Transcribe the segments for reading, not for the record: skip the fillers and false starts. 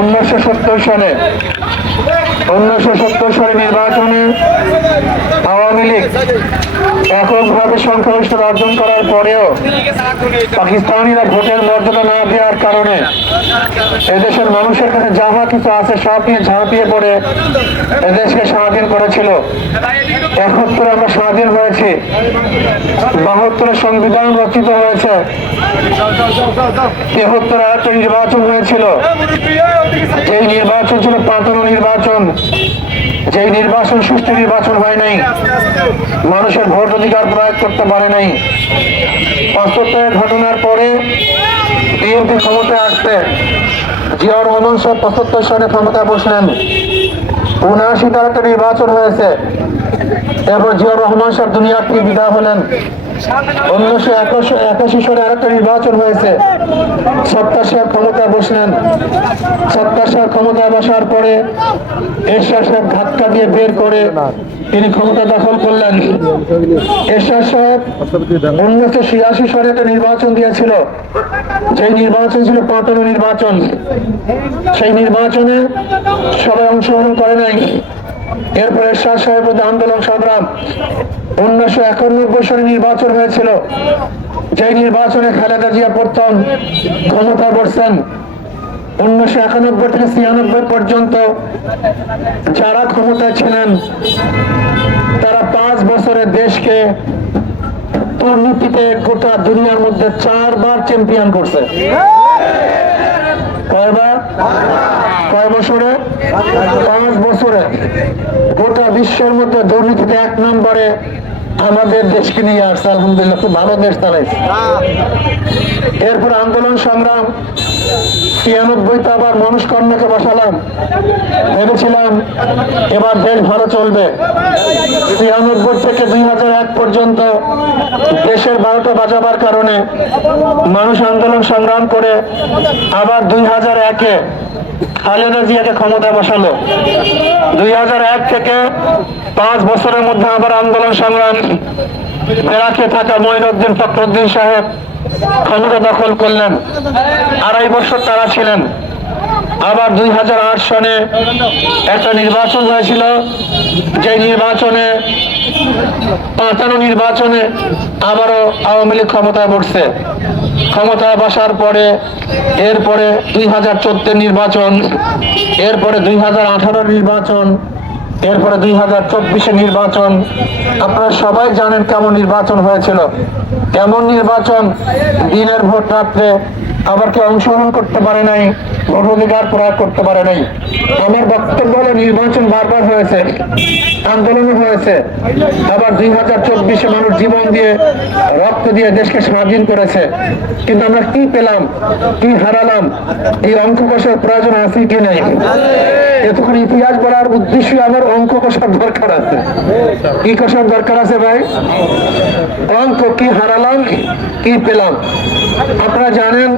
1970 সালে নির্বাচনে আওয়ামী লীগ এককভাবে সংখ্যাগরিষ্ঠ অর্জন করার পরেও পাকিস্তানিরা ভোটের মর্যাদা না দেওয়ার কারণে এদেশের মানুষের কাছে যাহা কিছু আছে সব নিয়ে ঝাঁপিয়ে পড়ে এদেশকে স্বাধীন করেছিল। 71 আমরা স্বাধীন হয়েছি, 72 সংবিধান রচিত হয়েছে, 73 একটা নির্বাচন হয়েছিল, যেই নির্বাচন ছিল পাতানো নির্বাচন, যেই নির্বাচন সুষ্ঠু নির্বাচন হয় নাই, মানুষের ভোট অধিকার প্রয়োগ করতে পারে নাই। 75 ঘটনার পরে বিএনপি ক্ষমতায় আসছে, জিয়াউর রহমান সাহেব 75 সালে ক্ষমতায় বসলেন, 79 একটা নির্বাচন হয়েছে, এরপর জিয়াউর রহমান সাহেব দুনিয়া থেকে বিদায় হলেন। 1981 সালে আরেকটা নির্বাচন হয়েছে, সত্তার সাহেব ক্ষমতায় বসলেন। সত্তার সাহেব ক্ষমতায় বসার পরে এরশাদ সাহেব ধাক্কা দিয়ে বের করে তিনি ক্ষমতা দখল করলেন। এরশাদ সাহেব 1986 সালে একটা নির্বাচন দিয়েছিল, যেই নির্বাচন ছিল পাতানো নির্বাচন, সেই নির্বাচনে সবাই অংশগ্রহণ করে নাই। এরপর এরশাদ সাহেব আন্দোলন সংগ্রাম 1991 সালে নির্বাচন হয়েছিল, যেই নির্বাচনে খালেদা জিয়া প্রথম ক্ষমতা বসছেন। 1991 থেকে 96 পর্যন্ত যারা ক্ষমতায় ছিলেন তারা 5 বছরে দেশকে দুর্নীতিতে গোটা দুনিয়ার মধ্যে 4 বার চ্যাম্পিয়ন করছে। কয়বার? কয় বছরে? 5 বছরে গোটা বিশ্বের মধ্যে দুর্নীতিতে 1 নম্বরে আমাদের দেশকে নিয়ে আসছে। আলহামদুলিল্লাহ, খুব ভালো দেশ চালাইছে। এরপর আন্দোলন সংগ্রাম 93 আবার মানুষ কর্ণকে বসালাম, ভেবেছিলাম এবার দেশ ভালো চলবে। 93 থেকে 2001 পর্যন্ত দেশের 12টা বাজাবার কারণে মানুষ আন্দোলন সংগ্রাম করে আবার 2001-এ খালেদা জিয়াকে ক্ষমতায় বসালো। 2001 থেকে 5 বছরের মধ্যে আবার আন্দোলন সংগ্রাম, বেড়াকে থাকা মঈনুদ্দিন ফখরুদ্দিন সাহেব ক্ষমতা দখল করলেন। 2.5 বছর তারা ছিলেন। আবার 2008 সনে একটা নির্বাচন হয়েছিল, যে নির্বাচনে পাতানো নির্বাচনে আবারও আওয়ামী লীগ ক্ষমতায় বসছে। ক্ষমতায় বসার পরে এরপরে 2014 নির্বাচন, এরপরে 2018 নির্বাচন, এরপরে 2024 নির্বাচন। আপনারা সবাই জানেন কেমন নির্বাচন হয়েছিল। কেমন নির্বাচন? দিনের ভোট রাত্রে, আবার কেউ অংশগ্রহণ করতে পারে নাই, ভোট অধিকার প্রয়োগ করতে পারে নাই। আমার বক্তব্য হলো নির্বাচন বারবার হয়েছে, আন্দোলনও হয়েছে, আবার 2024-এ মানুষ জীবন দিয়ে রক্ত দিয়ে দেশকে স্বাধীন করেছে। কিন্তু আমরা কি পেলাম, কি হারালাম, এই অঙ্ক কষার প্রয়োজন আছে কি নাই? এতক্ষণ ইতিহাস বলার উদ্দেশ্যে আমার অঙ্ক কষার দরকার আছে। কি কষার দরকার আছে ভাই? অঙ্ক, কি হারালাম, কি পেলাম। আপনারা জানেন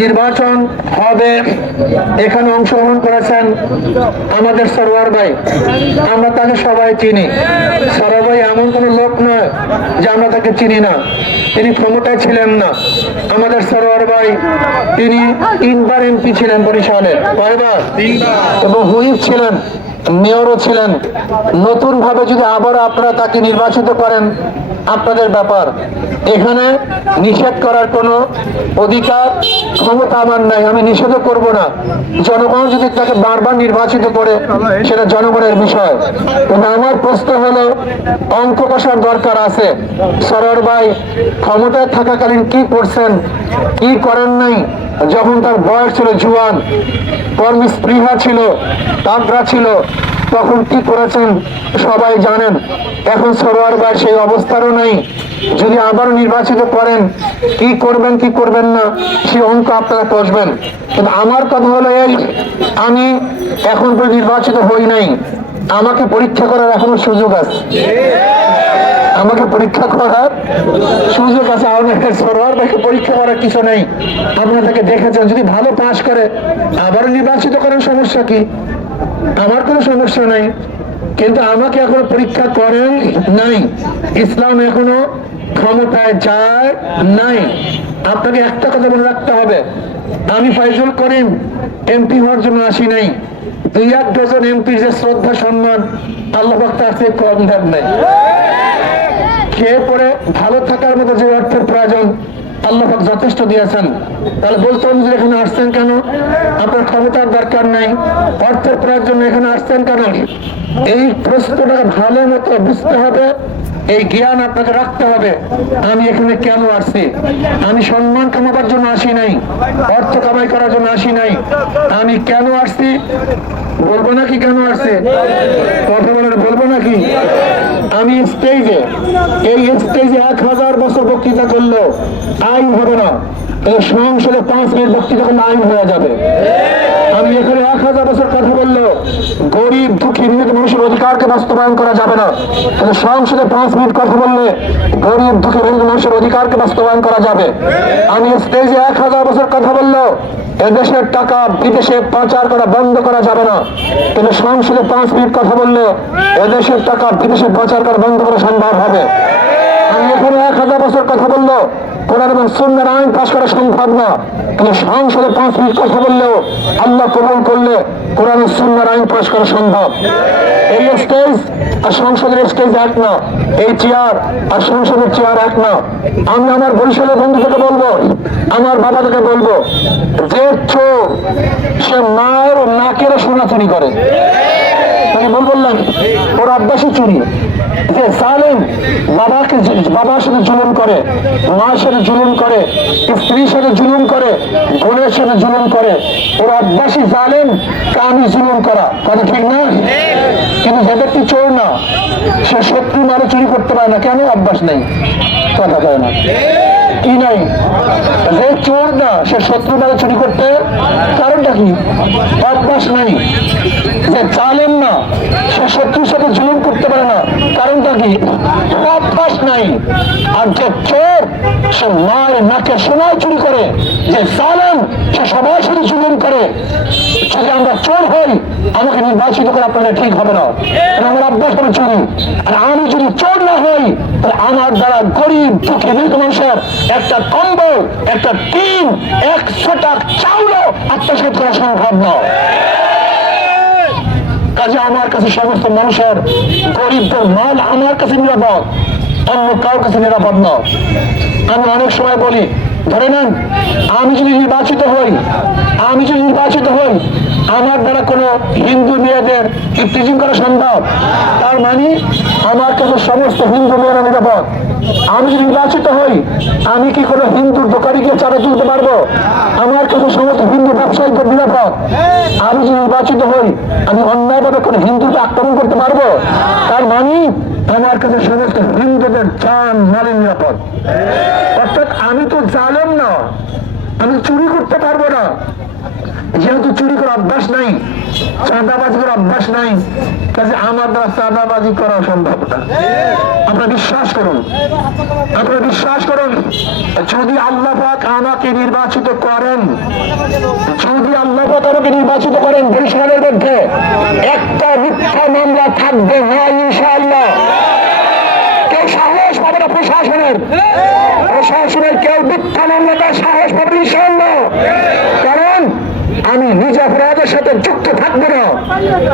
নির্বাচন হবে, এখানে অংশগ্রহণ করেছেন আমাদের সরোয়ার ভাই, আমরা তাকে সবাই চিনি। সরোয়ার ভাই এমন কোন লোক নয় যে আমরা তাকে চিনি না। তিনি ক্ষমতায় ছিলেন না। আমাদের সরোয়ার ভাই তিনি 3 বার এমপি ছিলেন বরিশালে, কয়বার? 3 বার। এবং হুইপ ছিলেন, মেয়রও ছিলেন। নতুন ভাবে যদি আবার আপনারা তাকে নির্বাচিত করেন আপনাদের ব্যাপার, এখানে নিষেধ করার কোনো অধিকার ক্ষমতা আমার নাই, আমি নিষেধও করব না। জনগণ যদি তাকে বারবার নির্বাচিত করে সেটা জনগণের বিষয়। কিন্তু আমার প্রশ্ন হলো অঙ্ক কষার দরকার আছে। সরোয়ার ভাই ক্ষমতায় থাকাকালীন কি করছেন, কি করেন নাই? যখন তার বয়স ছিল জুয়ান, কর্মস্পৃহা ছিল, তাগড়া ছিল, তখন কি করেছেন সবাই জানেন। এখন সরোয়ার ভাই সেই অবস্থারও নেই। যদি আবার নির্বাচিত করেন কি করবেন কি করবেন না সেই অঙ্ক আপনারা কষবেন। কিন্তু আমার কথা হলো এই, আমি এখন পর্যন্ত নির্বাচিত হই নাই, আমাকে পরীক্ষা করার এখনো সুযোগ আছে, আমাকে পরীক্ষা করার সুযোগ আছে। আমাদের সরোয়ার ভাইকে পরীক্ষা করার কিছু নেই। আপনারা তাকে দেখেছেন, যদি ভালো পাস করে আবারও নির্বাচিত করেন, সমস্যা কি? আমার কোনো সমস্যা নাই। কিন্তু আমাকে এখনো পরীক্ষা করেন নাই, ইসলাম এখনো ক্ষমতায় যায় নাই। আপনাকে একটা কথা মনে রাখতে হবে, আমি ফাইজুল করিম এমপি হওয়ার জন্য আসি নাই। 2-1 ডজন এমপির যে শ্রদ্ধা সম্মান আল্লাহ পাক তার চেয়ে কম দেন নাই। খেয়ে পরে ভালো থাকার মতো যে অর্থের প্রয়োজন আল্লাহ পাক যথেষ্ট দিয়েছেন। তাহলে বলতেন যে এখানে আসছেন কেন? আপনার ক্ষমতার দরকার নাই, অর্থের প্রয়োজন এখানে আসছেন কেন? এই প্রশ্নটা ভালো মতো বুঝতে হবে, এই জ্ঞান আপনাকে রাখতে হবে। আমি এখানে কেন আসছি? আমি সম্মান কামাবার জন্য আসি নাই, অর্থ কামাই করার জন্য আসি নাই। আমি কেন আসছি বলবো নাকি? কেন আসছে কথা বলেন, বলবো নাকি? আমি স্টেজে, এই স্টেজে 1000 বছর বক্তৃতা করলেও আইন হবে না। এই সংসদে 5 মিনিট বক্তৃতা করলে আইন হয়ে যাবে। আমি এখানে 1000 বছর কথা বললেও গরিব দুঃখী নিহত মানুষের অধিকারকে বাস্তবায়ন করা যাবে না। কিন্তু সংসদে 5 মিনিট কথা বললে গরিব দুঃখী নিহত মানুষের অধিকারকে বাস্তবায়ন করা যাবে। আমি স্টেজে 1000 বছর কথা বললেও এদেশের টাকা বিদেশে পাচার করা বন্ধ করা যাবে না। কিন্তু সংসদে 5 মিনিট কথা বললে এদেশের টাকা বিদেশে পাচার করা বন্ধ করা সম্ভব হবে। আমি এখানে 1000 বছর কথা বললো কোরআন এবং সুন্নাহর আইন পাস করা সম্ভব না। কিন্তু সংসদে 5 মিনিট কথা বললেও আল্লাহ কবুল করলে কোরআন ও সুন্নাহর আইন পাস করা সম্ভব। এই স্টেজ আর সংসদের স্টেজ এক না, এই চেয়ার আর সংসদের চেয়ার এক না। আমি আমার বরিশালের বন্ধুদেরকে বলবো, আমার বাবাদেরকে বলবো, যে চোর সে মায়ের নাকের সোনা চুরি করে। আমি বললাম ওর অভ্যাসই চুরি। যে জালেম বাবার সাথে জুলুম করে, মার সাথে জুলুম করে, স্ত্রীর সাথে জুলুম করে, বোনের সাথে জুলুম করে, ওর অভ্যাসই জালেম কামি জুলুম করা। কথা ঠিক না? কিন্তু যে ব্যক্তি চোর না, সে শত্রু মারে চুরি করতে পারে না। কেন? অভ্যাস নেই। কথা কয় না কি নাই? যে চোর না, সে শত্রু মারে চুরি করতে কারণটা কি? অভ্যাস নেই। যে জালেম না, সে শত্রুর সাথে জুলুম করতে পারে না, কারণটা কি? অভ্যাস নাই। আর যে চোর সে মায়ের নাকের সোনায় চুরি করে, যে জালেম সে সবার সাথে জুলুম করে। যদি আমরা চোর হই, আমাকে নির্বাচিত করে আপনাদের ঠিক হবে না, আমার অভ্যাস করে চুরি। আর আমি যদি চোর না হই, তাহলে আমার দ্বারা গরিব দুঃখী নিহত মানুষের একটা কম্বল, একটা টিন, 100 টাকা চাউলও আত্মসাৎ করা সম্ভব নয়। কাজে আমার কাছে সমস্ত মানুষের গরিবদের মাল আমার কাছে নিরাপদ, অন্য কারোর কাছে নিরাপদ নয়। আমি অনেক সময় বলি, ধরে নেন আমি যদি নির্বাচিত হই, আমার দ্বারা কোনো হিন্দু মেয়েদের ইফতিজিং করা সম্ভব? তার মানে আমার কাছে সমস্ত হিন্দু মেয়েরা নিরাপদ। আমি যদি নির্বাচিত হই, আমি কি কোনো হিন্দুর দোকানিকে চাঁদা তুলতে পারবো? আমার কাছে সমস্ত হিন্দু ব্যবসায়ীদের নিরাপদ। আমি যদি নির্বাচিত হই, আমি অন্যায়ভাবে কোনো হিন্দুকে আক্রমণ করতে পারবো? তার মানে আমার কাছে সমস্ত হিন্দুদের জান মালের নিরাপদ। অর্থাৎ আমি তো জালেম না, আমি চুরি করতে পারবো না। যেহেতু চুরি করার অভ্যাস নাই, চাঁদাবাজি করার অভ্যাস নাই, কাজে আমার দ্বারা চাঁদাবাজি করা সম্ভব না। আপনারা বিশ্বাস করুন, যদি আল্লাহ পাক আমাকে নির্বাচিত করেন, বরিশালের মধ্যে একটা মিথ্যা মামলা থাকবে না ইনশাআল্লাহ। কেউ সাহস পাবে না, প্রশাসনের কেউ মিথ্যা মামলা তার সাহস পাবে ইনশাআল্লাহ। কারণ আমি নিজ অপরাধের সাথে যুক্ত থাকবো না,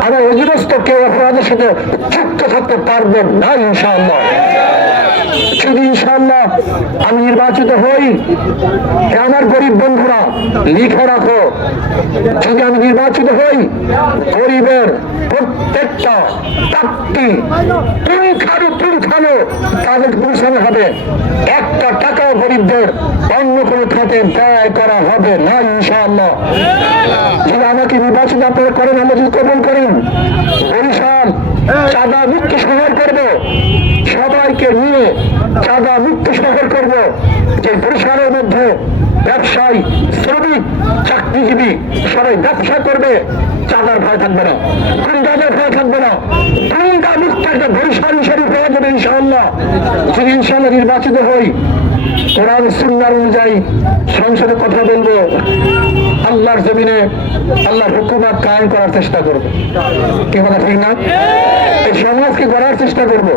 আমার অধীনস্থ কেউ অপরাধের সাথে যুক্ত থাকতে পারবে না ইনশাআল্লাহ। যদি ইনশাআল্লাহ আমি নির্বাচিত হই, আমার গরিব বন্ধুরা লিখে রাখো, যদি আমি নির্বাচিত হই, গরিবের প্রত্যেকটা প্রাপ্তি পুঙ্খানু তাদের পৌঁছানো হবে। একটা টাকাও গরিবদের অন্য কোনো খাতে ব্যয় করা হবে না ইনশাআল্লাহ। যদি আমাকে নির্বাচিত আপনারা করেন, আমরা যদি কবুল করেন, বরিশাল চাঁদা মুক্ত শহর করবো, সবাইকে নিয়ে চাঁদা মুক্ত শহর করব। যে বরিশালের মধ্যে ব্যবসায়ী, শ্রমিক, চাকরিজীবী সবাই ব্যবসা করবে, চাঁদার ভয় থাকবে না, গুন্ডাদের ভয় থাকবে না, গুন্ডা মুক্ত একটা বরিশাল হিসেবে হয়ে যাবে ইনশাআল্লাহ। যদি ইনশাআল্লাহ নির্বাচিত হই, কোরআন সুন্নাহ অনুযায়ী সংসদে কথা বলবো, আল্লাহর জমিনে আল্লাহর হুকুমত কায়েম করার চেষ্টা করবো। কি কথা ঠিক না? এই সমাজকে গড়ার চেষ্টা করবো।